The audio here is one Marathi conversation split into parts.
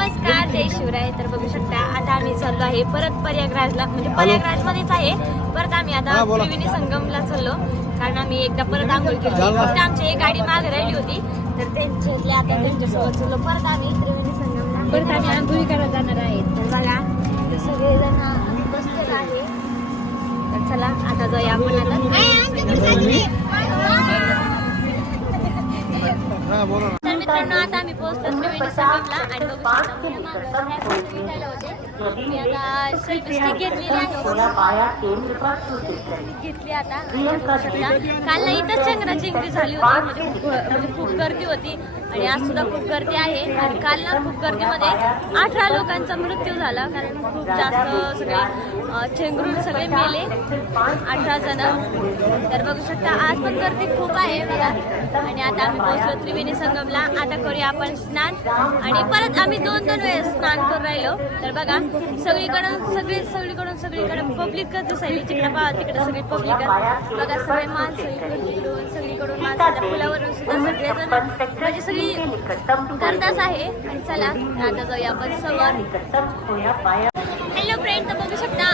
नमस्कार जय शिवराय. तर बघू शकता आता आम्ही चाललो आहे परत प्रयागराजला. म्हणजे प्रयागराजमध्येच आहे. परत आम्ही आता हा. त्रिवेणी संगमला चाललो. कारण आम्ही एकदा परत आंघोळ केली. फक्त आमची एक गाडी मागे राहिली होती. तर त्यांच्यातले आता त्यांच्यासोबत चाललो. परत आम्ही त्रिवेणी संगमला. परत आम्ही आंघोळी करत जाणार आहे. तर बघा सगळेजण बसलेले आहे तर चला आता जाऊया आपण आता. बोला मित्रांनो आता आम्ही पोहोचलो त्रिवेणी संगमला आणि बघू शकता मुलं मागं haircut विकायला होते. मी आता सेल्फी स्टिक घेतलेली आहे. घेतली आता आणि बघू शकता. काल. ना इथं चंद्रचिंगरी झाली होती. म्हणजे खूप म्हणजे खूप गर्दी होती. आणि आज सुद्धा खूप गर्दी आहे. आणि काल ना खूप गर्दीमध्ये अठरा लोकांचा मृत्यू झाला. कारण खूप जास्त सगळे चेंगरून सगळे मेले अठरा जण. तर बघू शकता आज पण गर्दी खूप आहे बघा. आणि आता आम्ही पोहोचलो त्रिवेणी संगमला. आता करूया आपण स्नान. आणि परत आम्ही दोन दोन वेळेस स्नान करून राहिलो. तर बघा सगळीकडून सगळी सगळीकडून सगळीकडे पब्लिकच दिसायली तिकडे पहा तिकडे सगळी पब्लिक बघा सगळे माणसं इकडून तिकडून सगळीकडून माणसं फुलावरून सुद्धा सगळेजण म्हणजे सगळी गर्दाच आहे. आणि चला आता जाऊया आपण समोर. हॅलो फ्रेंड तर बघू शकता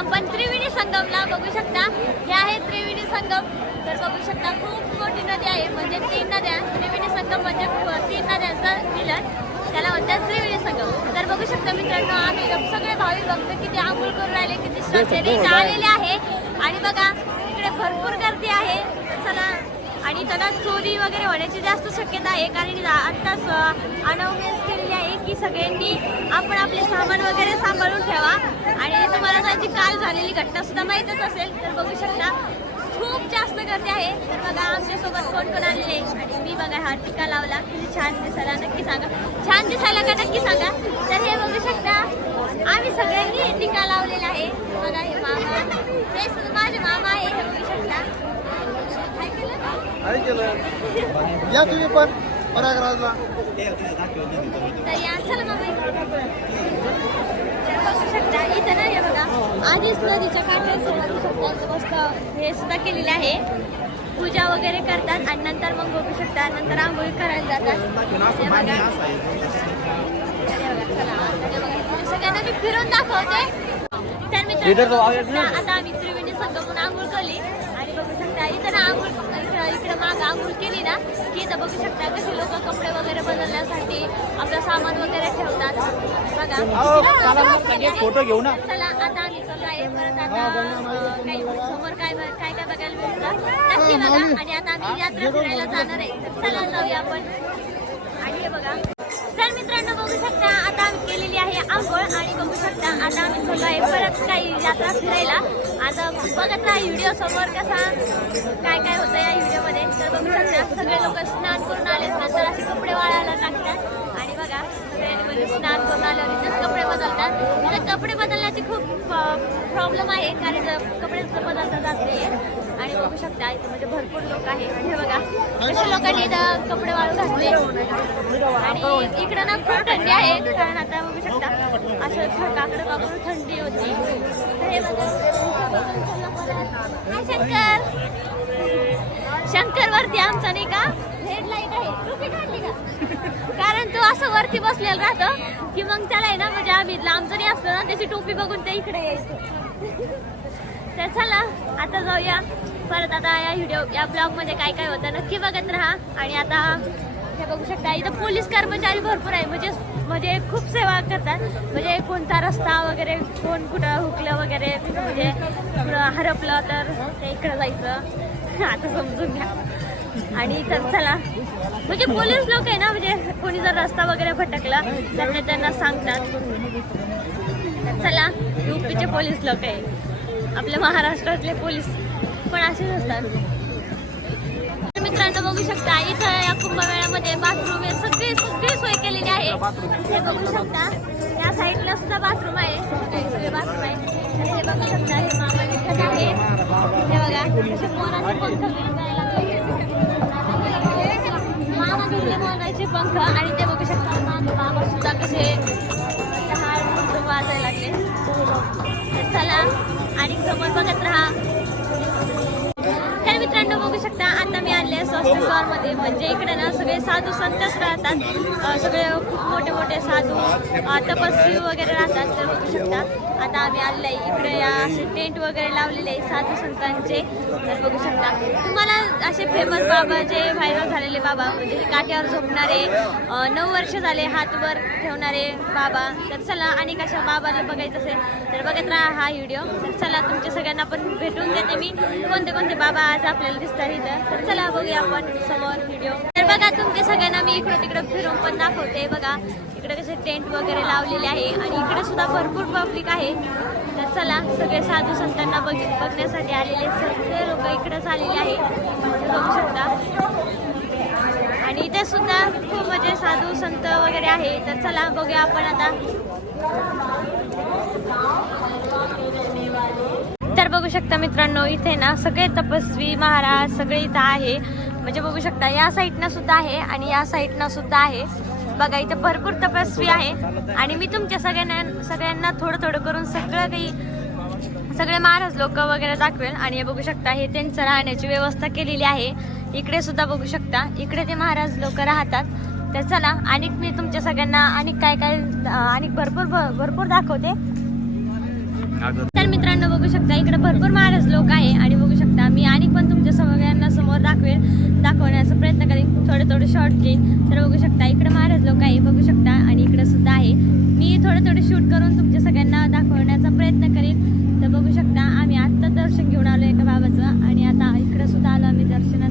आपण त्रिवेणी संगमला बघू शकता. हे आहे त्रिवेणी संगम. तर बघू शकता खूप मोठी नदी आहे. म्हणजे तीन नद्या. त्रिवेणी संगम म्हणजे तीन नद्यांचा मिलन. त्याला म्हणतात त्रिवेणी संगम. तर बघू शकता मित्रांनो आम्ही सगळे भाविक भक्त किती आंघोळ करून राहिले किती श्रद्धेने आलेले आहे. आणि बघा इकडे भरपूर गर्दी आहे. चला. आणि त्यांना चोरी वगैरे होण्याची जास्त शक्यता आहे कारण आत्ताच आहे की सगळ्यांनी आपण आपले सामान वगैरे सांभाळून ठेवा. आणि तुम्हाला त्याची काल झालेली घटना सुद्धा माहीतच असेल तर बघू शकता. खूप जास्त गर्दी आहे. तर बघा आमच्यासोबत कोण कोण आलेले आहे. आणि मी बघा हा टिका लावला. किती छान दिसायला नक्की सांगा. छान दिसायला का नक्की सांगा? तर हे बघू शकता आम्ही सगळ्यांनी टिका लावलेला आहे. बघा हे मामा. हे माझे मामा आहे हे बघू शकता. काय केलं. या तुम्ही पण. प्रयागराजला तर या चला मामा तर बघू शकता इथं ना हे बघा आधीच नदीच्या काठावर बघू शकता इथं मस्त हे सुद्धा केलेले आहे. पूजा वगैरे करतात आणि नंतर मग बघू शकता नंतर आंघोळी करायला जातात. हे. सगळ्यांना मी फिरून दाखवते. तर मित्रांनो आता आम्ही त्रिवेणी संगमून आंघोळ केली. आणि बघू शकता इथं ना आंघोळ इकडं मागं आंघोळ केली ना की इथं बघू शकता कसे लोक कपडे वगैरे बदलण्यासाठी आपलं सामान वगैरे ठेवतात. बघा. फोटो घेऊ ना. चला आता आम्ही चाललो आहे. परत आता काही समोर काय काय काय बघायला मिळतं. नक्की बघा. आणि आता आम्ही यात्रा फिरायला जाणार आहे. तर चला जाऊया आपण. आणि हे बघा. आंघोळ आणि बघू शकता. आता आम्ही चाललो आहे परत काही यात्रा फिरायला. आता बघत राहा व्हिडिओ समोर कसा काय काय होतं या व्हिडिओमध्ये. तर बघू शकता सगळे लोक स्नान करून आले. नंतर असे कपडे वाळायला टाकतात. आणि बघा स्नान करून आल्यावर इथेच कपडे बदलतात. तर कपडे बदलण्याची खूप प्रॉब्लेम आहे. कारण इथं कपडे बदलता जात नाही आणि बघू शकता इथं म्हणजे भरपूर लोक आहे आणि बघा कशा लोकांनी इथं कपडे वाळू घातले. आणि इकडं ना खूप थंडी आहे कारण आता बघू शकता असं काकडं काकडं थंडी होती. तर हे बघा शंकर. शंकर वरती आमचा नाही का? आहे. टोपी काढली का? कारण तो असं वरती बसलेला राहतो की मग त्याला आहे ना म्हणजे आम्ही लांबचं नाही असलं ना त्याची टोपी बघून ते इकडे यायचं. तर चला आता जाऊया. परत आता या व्हिडिओ या ब्लॉगमध्ये काय काय होतं नक्की बघत राहा. आणि आता हे बघू शकता इथं पोलीस कर्मचारी भरपूर आहे. म्हणजे म्हणजे खूप सेवा करतात. म्हणजे कोणता रस्ता वगैरे कोण कुठं हुकलं वगैरे म्हणजे हरपलं तर ते इकडं जायचं. आता समजून घ्या. आणि तर चला. म्हणजे पोलीस लोक आहे ना म्हणजे कोणी जर रस्ता वगैरे भटकला तर ते त्यांना सांगतात. चला युपीचे पोलीस लोक आहे. आपल्या महाराष्ट्रातले पोलीस. पण असेच असतात. मित्रांनो बघू शकता इथं या कुंभमेळ्यामध्ये बाथरूम आहे. सगळी सगळी सोय केलेली आहे. हे बघू शकता या साईडला सुद्धा बाथरूम आहे. सगळे बाथरूम आहे. हे बघू शकता हे मामा आहे. हे बघा मोराचे पंख मामा निघले मोराचे पंख आणि ते बघू शकता मामा मामा सुद्धा कसे वाजायला लागले. चला आणि समोर बघत राहा. आणले स्वस्त मध्ये म्हणजे इकडे ना सगळे साधू संतच राहतात. सगळे खूप मोठे मोठे साधू तपस्वी वगैरे राहतात तर बघू शकता. आता आम्ही आलेलो आहे. इकडे या असे टेंट वगैरे लावलेले आहे साधू संतांचे तर बघू शकता. तुम्हाला असे फेमस बाबा जे व्हायरल झालेले बाबा म्हणजे काठ्यावर झोपणारे नऊ वर्ष झाले हातवर ठेवणारे बाबा. तर चला आणि कशा बाबाला बघायचं असेल तर बघत राहा हा व्हिडिओ तर चला तुमच्या सगळ्यांना पण भेटून देते मी. कोणते कोणते बाबा आज आपल्याला दिसतात इथं? तर चला बघूया आपण समोर व्हिडिओ बघा तुमच्या सगळ्यांना मी इकडं तिकडं फिरून पण दाखवते. बघा इकडे कसे टेंट वगैरे लावलेले आहे आणि इकडे सुद्धा भरपूर पब्लिक आहे. तर चला सगळे साधू संतांना बघ बघण्यासाठी आलेले सगळे लोक इकडेच आलेले आहे बघू शकता. आणि इथे सुद्धा खूप म्हणजे साधू संत वगैरे आहे. तर चला बघूया आपण आता. तर बघू शकता मित्रांनो इथे ना सगळे तपस्वी महाराज सगळे इथं आहे. म्हणजे बघू शकता या साईडनं सुद्धा आहे आणि या साईडनं सुद्धा आहे. बघा इथं भरपूर तपस्वी आहे. आणि मी तुमच्या सगळ्यांना सगळ्यांना थोडं थोडं करून सगळं काही सगळे महाराज लोक वगैरे दाखवेल. आणि हे बघू शकता हे त्यांचं राहण्याची व्यवस्था केलेली आहे. इकडे सुद्धा बघू शकता इकडे ते महाराज लोक राहतात. तर चला आणि मी तुमच्या सगळ्यांना आणि काय काय आणि भरपूर भरपूर दाखवते. तर मित्रांनो बघू शकता इकडे भरपूर महाराज लोक आहे. आणि बघू शकता मी आणि पण होईल दाखवण्याचा प्रयत्न करेन. थोडे थोडे शॉर्ट घेईन तर बघू शकता इकडं महाराज लोक आहे बघू शकता. आणि इकडं सुद्धा आहे. मी थोडं थोडे शूट करून तुमच्या सगळ्यांना दाखवण्याचा प्रयत्न करेन. तर बघू शकता आम्ही आत्ता दर्शन घेऊन आलो एका बाबाचं. आणि आता इकडं सुद्धा आलो आम्ही दर्शनात